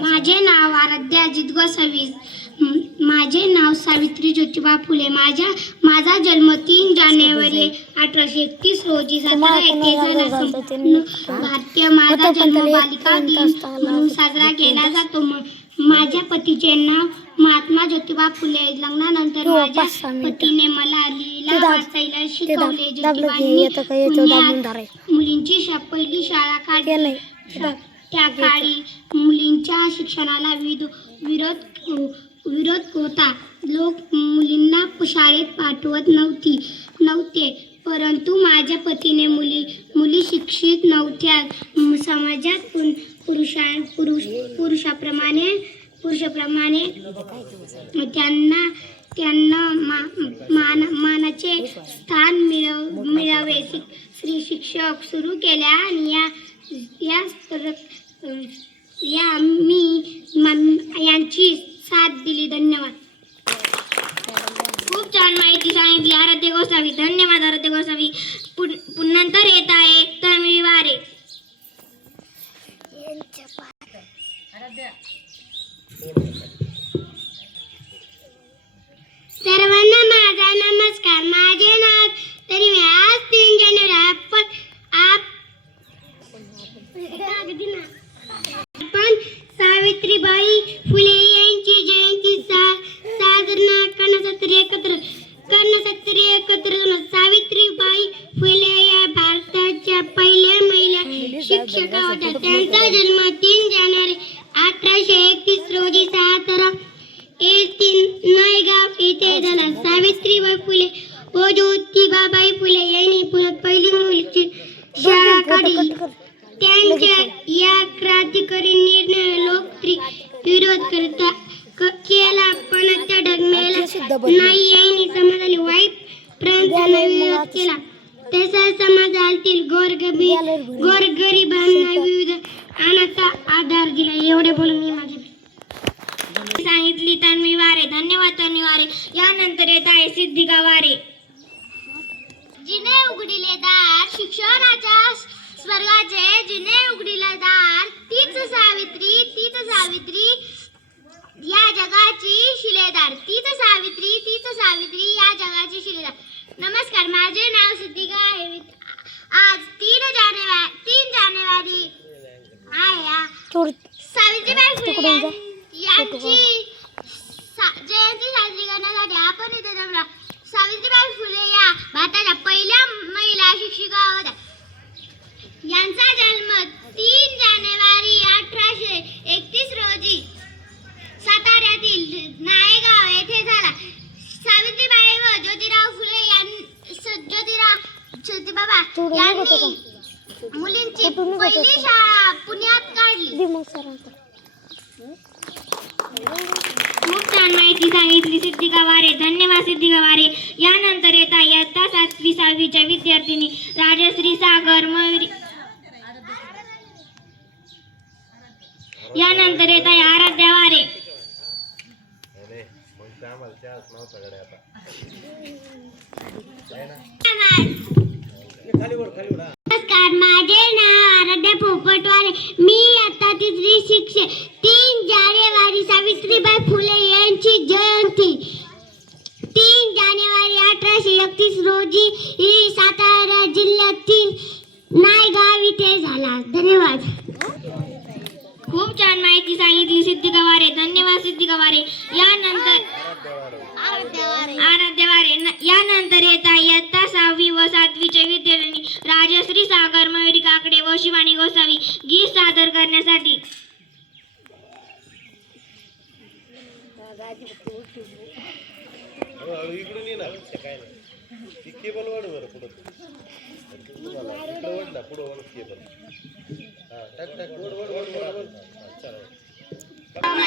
माझे नाव आराध्या अजित गोसावी. माझे नाव सावित्री ज्योतिबा फुले. माझा जन्म 3 जानेवारी 1831 रोजी सातारा येथे झाला. भारतीय माझा जन्म बालिका दिन म्हणून साजरा केला जातो. माझ्या पतीचे नाव महात्मा ज्योतिबा फुले. लग्नानंतर माझ्या पतीने मला लिहिला वाचायला शिकवले. ज्योतिबांनी पुण्यात मुलींची पहिली शाळा काढली. त्या काळी मुलींच्या शिक्षणाला विरोध होता. लोक मुलींना शाळेत पाठवत नव्हते. परंतु माझ्या पतीने मुली शिक्षित नव्हत्या. समाजात पुरुषाप्रमाणे त्यांना मानाचे स्थान मिळावे. स्त्री शिक्षक सुरू केल्या आणि मी यांची साथ दिली. धन्यवाद. खूप छान माहिती सांगितली आराध्य गोसावी. धन्यवाद आराध्य गोसावी. नंतर येत आहे तन्वी वारे. सर्वांना माझा नमस्कार. माझे नाव तन्वी. आज 3 जानेवारी आपण सावित्रीबाई फुले यांची जयंती साजरा करण्यासाठी एकत्र. सावित्रीबाई फुले या भारताच्या पहिल्या महिला शिक्षिका होत्या. त्यांचा जन्म 3 जानेवारी 1831 रोजी सातारा येथील नायगाव येथे झाला. सावित्रीबाई फुले व ज्योतिबाबाई फुले यांनी पुण्यात पहिली मुलीची शाळा काढली. त्यांच्या या क्रांतिकारी निर्णयाला लोक विरोध केला, पण त्या डगमगल्या नाही. यांनी समाजाला वाईट प्रथांचा विरोध केला. तसेच समाजातील गोरगरिबांना विविध अनाथ आधार दिला. एवढे बोलून मी माझी सांगितली तन्वी वारे. धन्यवाद तन्वी वारे. यानंतर येत आहे सिद्धिका वारे. जिने उघडिले दार शिक्षणाच्या स्वर्गाचे, जिने उघडिले दार तीच सावित्री या जगाची शिलेदार. तीच सावित्री या जगाची शिलेदार. नमस्कार. माझे नाव सिद्धिका आहे. आज 3 जानेवारी सावित्रीबाई फुले यांची जयंती साजरी करण्यासाठी आपण इथे जमलो. सावित्रीबाई फुले या भारताच्या पहिल्या महिला शिक्षिका होत्या. यांचा जन्म 3 जानेवारी 1831 रोजी साताऱ्यातील नायगाव येथे झाला. सावित्रीबाई व ज्योतिबाबा यांनी मुलींची पहिली शाळा पुण्यात काढली. खूप छान माहिती सांगितली सिद्धिका वारे. धन्यवाद सिद्धिका वारे. यानंतर येता इयत्ता 7वी 6वीच्या विद्यार्थिनी राजश्री सागर मयुरी. यानंतर येत आहे आराध्या वारे. नमस्कार. माझे नाव आराध्या पोपटवारे. मी आता 3री शिक्षक. 3 जानेवारी सावित्रीबाई फुले यांची जयंती 3 जानेवारी 1831 रोजी सातारा जिल्ह्यातील नायगाव येथे झाला. धन्यवाद. खूप छान माहिती सांगितली सिद्धिका वारे. धन्यवाद सिद्धिका वारे. यानंतर आराध्या वारे. यानंतर येत आहे इयत्ता 6वी व 7वीचे विद्यार्थिनी राजश्री सागर मयुरी काकडे व शिवानी गोसावी गीत सादर करण्यासाठी.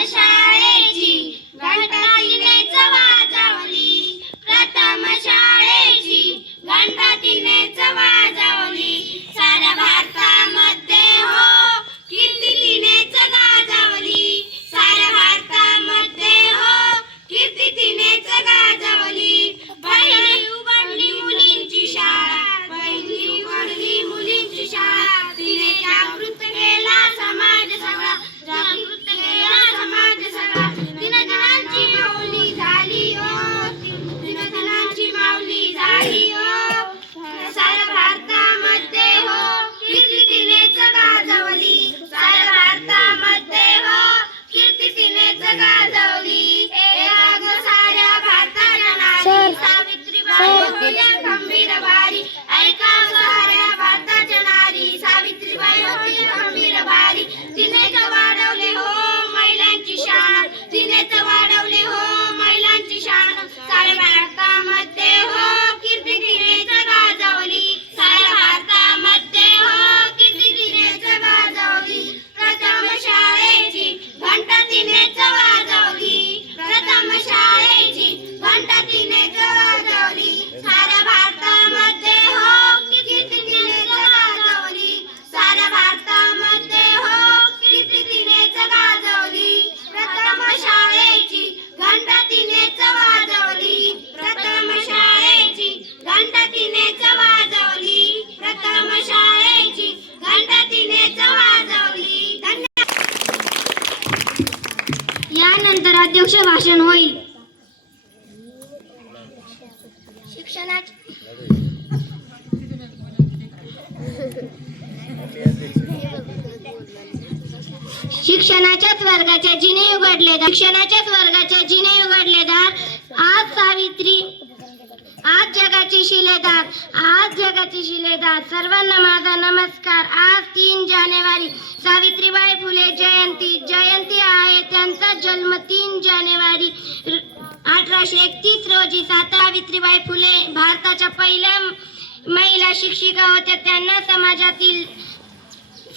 शाळेची घंटातीनेच वाजवली. प्रथम शाळेची घंटातीनेच वाजवली. साऱ्या भारतामध्ये हो कीर्ती तिनेच गाजवली. साऱ्या भारतामध्ये हो कीर्ती तिनेच गाजवली. पहिली उघडली मुलींची शाळा. पहिली उघडली मुलींची शाळा. तिने जागृत केला समाज. अध्यक्ष भाषण होईल. शिक्षणाच्याच वर्गाच्या जिने उघडलेदार आज जगाची शिलेदार सर्वांना माझा नमस्कार. आज 3 जानेवारी सावित्रीबाई फुले जयंती आहे. त्यांचा जन्म 3 जानेवारी 1831 रोजी सावित्रीबाई फुले भारताच्या पहिल्या महिला शिक्षिका होत्या. त्यांना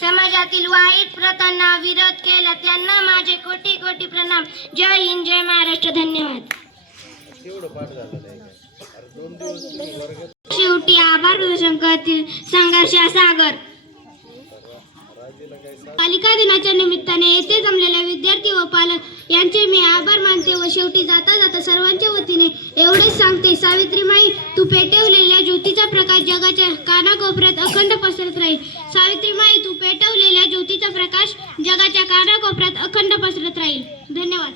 समाजातील वाईट प्रथांना विरोध केला. त्यांना माझे कोटी कोटी प्रणाम. जय हिंद, जय महाराष्ट्र. धन्यवाद. शेवटी आभार प्रदर्शन करतील संघर्ष सागर. बालिका दिनाच्या निमित्ताने येथे जमलेल्या विद्यार्थी व पालक यांचे मी आभार मानते व शेवटी जाता सर्वांच्या वतीने एवढेच सांगते, सावित्रीमाई तू पेटवलेल्या ज्योतीचा प्रकाश जगाच्या कानाकोपऱ्यात अखंड पसरत राहील. सावित्रीमाई तू पेटवलेल्या ज्योतीचा प्रकाश जगाच्या कानाकोपऱ्यात अखंड पसरत राहील. धन्यवाद.